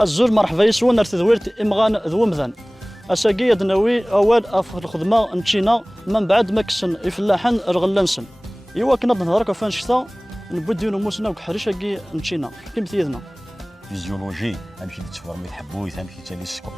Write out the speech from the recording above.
الزول مرحبا يسوى نار تدويرت إمغان ذو مذان أساقية دناوي أول أف الخدمة نتشينا من بعد مكسن إفلاحن رغلانسن إوا كنا نهضرك فان شتا نبديو نموسنا وكحريشة كي نتشينا كيم تيدنا فيزيولوجي غنمشي نتفرمي الحبويت غنمشي حتى للسكر